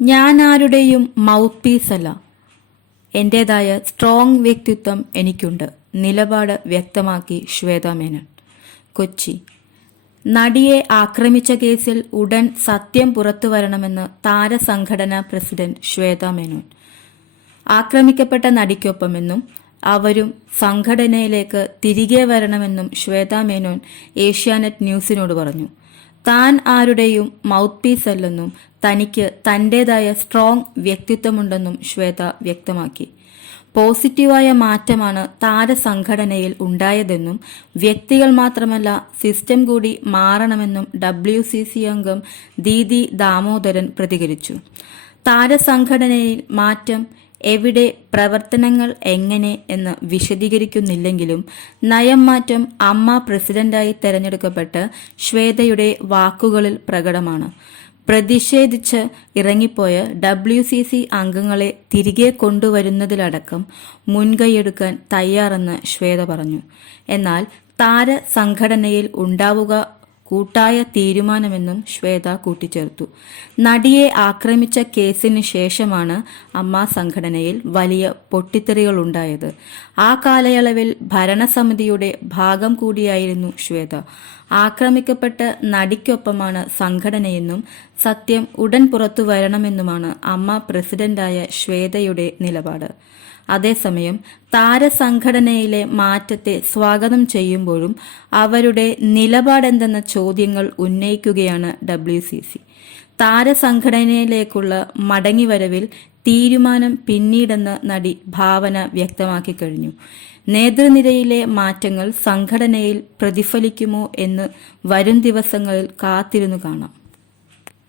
ഞാൻ ആരുടെയും mouth piece അല്ല. എന്റേതായ സ്ട്രോങ് വ്യക്തിത്വം എനിക്കുണ്ട്. നിലപാട് വ്യക്തമാക്കി ശ്വേതാ മേനോൻ. കൊച്ചി. നടിയെ ആക്രമിച്ച കേസിൽ ഉടൻ സത്യം പുറത്തുവരണമെന്ന് താരസംഘടനാ പ്രസിഡന്റ് ശ്വേതാ മേനോൻ. ആക്രമിക്കപ്പെട്ട നടിക്കൊപ്പമെന്നും അവരും സംഘടനയിലേക്ക് തിരികെ വരണമെന്നും ശ്വേതാ മേനോൻ ഏഷ്യാനെറ്റ് ന്യൂസിനോട് പറഞ്ഞു. താൻ ആരുടെയും മൗത്ത് പീസ് അല്ലെന്നും തനിക്ക് തന്റേതായ സ്ട്രോങ് വ്യക്തിത്വമുണ്ടെന്നും ശ്വേത വ്യക്തമാക്കി. പോസിറ്റീവായ മാറ്റമാണ് താരസംഘടനയിൽ ഉണ്ടായതെന്നും വ്യക്തികൾ മാത്രമല്ല സിസ്റ്റം കൂടി മാറണമെന്നും WCC അംഗം ദീദി ദാമോദരൻ പ്രതികരിച്ചു. താരസംഘടനയിൽ മാറ്റം എവിടെ, പ്രവർത്തനങ്ങൾ എങ്ങനെ എന്ന് വിശദീകരിക്കുന്നില്ലെങ്കിലും നയം മാറ്റം അമ്മ പ്രസിഡന്റായി തെരഞ്ഞെടുക്കപ്പെട്ട് ശ്വേതയുടെ വാക്കുകളിൽ പ്രകടമാണ്. പ്രതിഷേധിച്ച് ഇറങ്ങിപ്പോയ WCC അംഗങ്ങളെ തിരികെ കൊണ്ടുവരുന്നതിലടക്കം മുൻകൈയെടുക്കാൻ തയ്യാറെന്ന് ശ്വേത പറഞ്ഞു. എന്നാൽ താരസംഘടനയിൽ ഉണ്ടാവുക കൂട്ടായ തീരുമാനമെന്നും ശ്വേത കൂട്ടിച്ചേർത്തു. നടിയെ ആക്രമിച്ച കേസിന് ശേഷമാണ് അമ്മ സംഘടനയിൽ വലിയ പൊട്ടിത്തെറികളുണ്ടായത്. ആ കാലയളവിൽ ഭരണസമിതിയുടെ ഭാഗം കൂടിയായിരുന്നു ശ്വേത. ആക്രമിക്കപ്പെട്ട നടിക്കൊപ്പമാണ് സംഘടനയെന്നും സത്യം ഉടൻ പുറത്തു വരണമെന്നുമാണ് അമ്മ പ്രസിഡന്റായ ശ്വേതയുടെ നിലപാട്. അതേസമയം താരസംഘടനയിലെ മാറ്റത്തെ സ്വാഗതം ചെയ്യുമ്പോഴും അവരുടെ നിലപാടെന്തെന്ന ചോദ്യങ്ങൾ ഉന്നയിക്കുകയാണ് WCC. താരസംഘടനയിലേക്കുള്ള മടങ്ങിവരവിൽ തീരുമാനം പിന്നീടെന്ന് നടി ഭാവന വ്യക്തമാക്കി കഴിഞ്ഞു. നേതൃനിരയിലെ മാറ്റങ്ങൾ സംഘടനയിൽ പ്രതിഫലിക്കുമോ എന്ന് വരും ദിവസങ്ങളിൽ കാത്തിരുന്നു കാണാം.